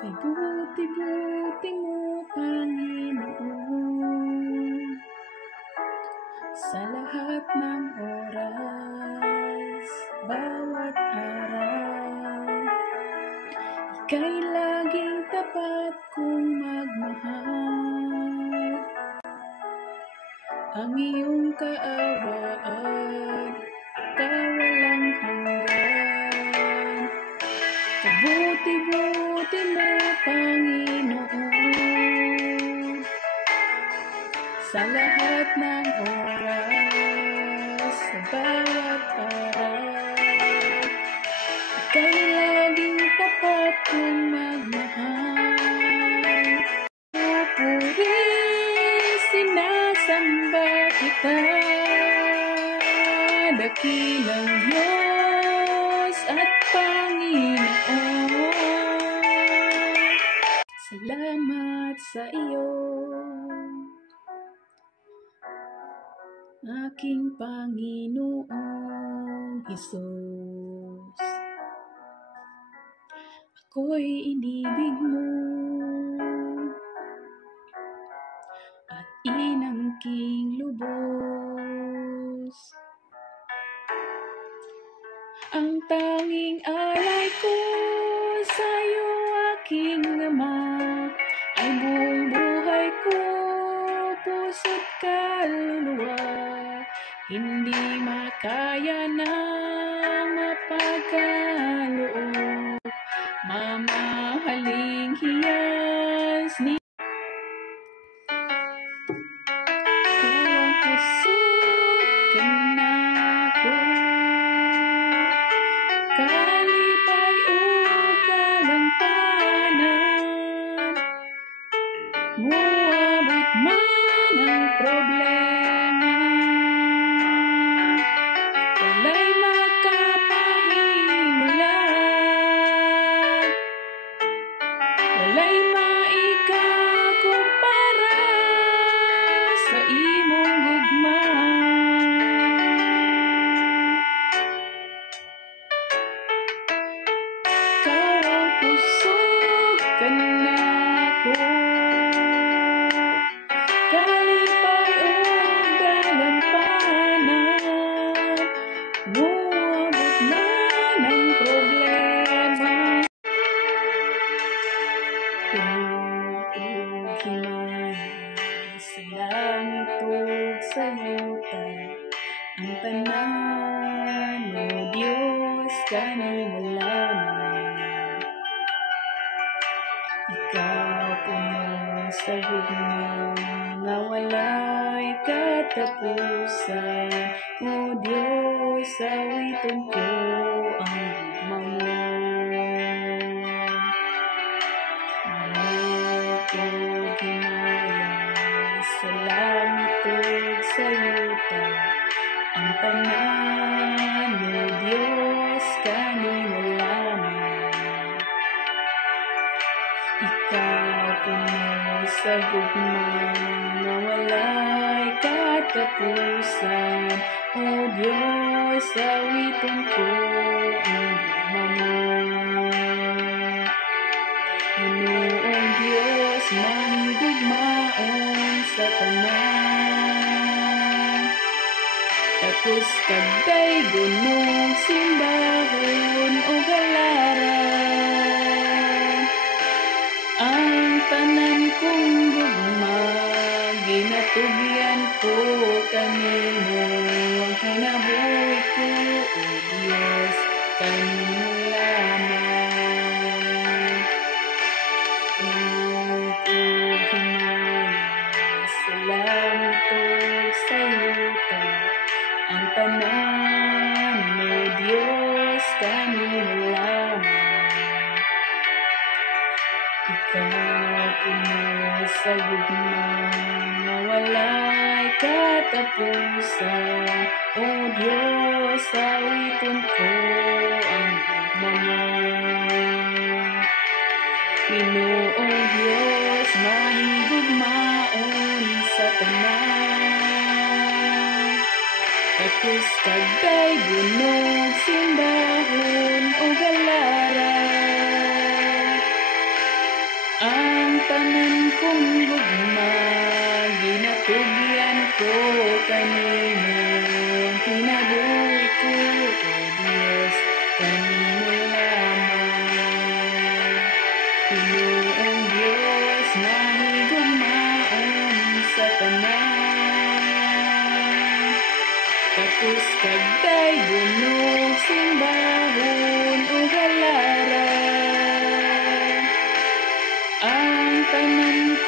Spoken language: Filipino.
Kay buti-buti mo, Panginoon, sa lahat ng oras, bawat araw, ika'y laging tapat kong magmahal. Ang iyong kaawaan, kawalang hanggan. Kabuti-buti mo, Panginoon, sa lahat ng oras, sa bawat araw, ika'y laging tapat kong magmahal. Pupuri, sinasamba kita, dakilang Diyos at Panginoon. Salamat sa iyo, aking Panginoong Hesus. Ako'y inibig mo at inangking lubos. Ang tanging alay ko sa'yo, aking Ama, ay buong buhay ko, puso't kaluluwa. Hindi makaya ng mapagkaloob, mamahaling hiyas ni kalipay o kalantanan, muabot man ang problema, wala'y makapahimulat, wala'y maikakumpara sa imong gugma. Kalipay o dalampanan, muabot man ang problema. Tugtog himay sa langit ug sa yuta, ang tanan o Diyos kanimo lamang. Ikaw puno sa gugma nga wala'y katapusan, o Diyos, awiton ko ang gugma mo. Tugtog himaya sa langit ug sa yuta, ang tanan o Diyos kanimo lamang. Ikaw puno sa gugma nga wala'y katapusan, o Diyos, awiton ko ang gugma mo. Ginoong Diyos, mahigugmaon sa tanan, tapos kagday gunong simbahon o galaran. Ang tanan kong gugma, ginatugyan ko kanimo, ang kinabuhi ko, o Diyos, kanimo lamang. Tugtog himaya sa langit ug sa yuta, ang tanan o Diyos kanimo lamang. Ikaw puno sa gugma nga wala'y katapusan, o Diyos, awiton ko ang gugma mo. Ginoong Diyos, mahigugmaon sa tanan, tapos kagday gunong simbahon o galaran. akong gugma, ginatugyan ko kanimo. Ang kinabuhi ko, O Diyos, kanimo lamang. Pinoong Diyos, nahigugmaon sa tanan. Tapos kagday bunog simbahon o galaran. Ang tanan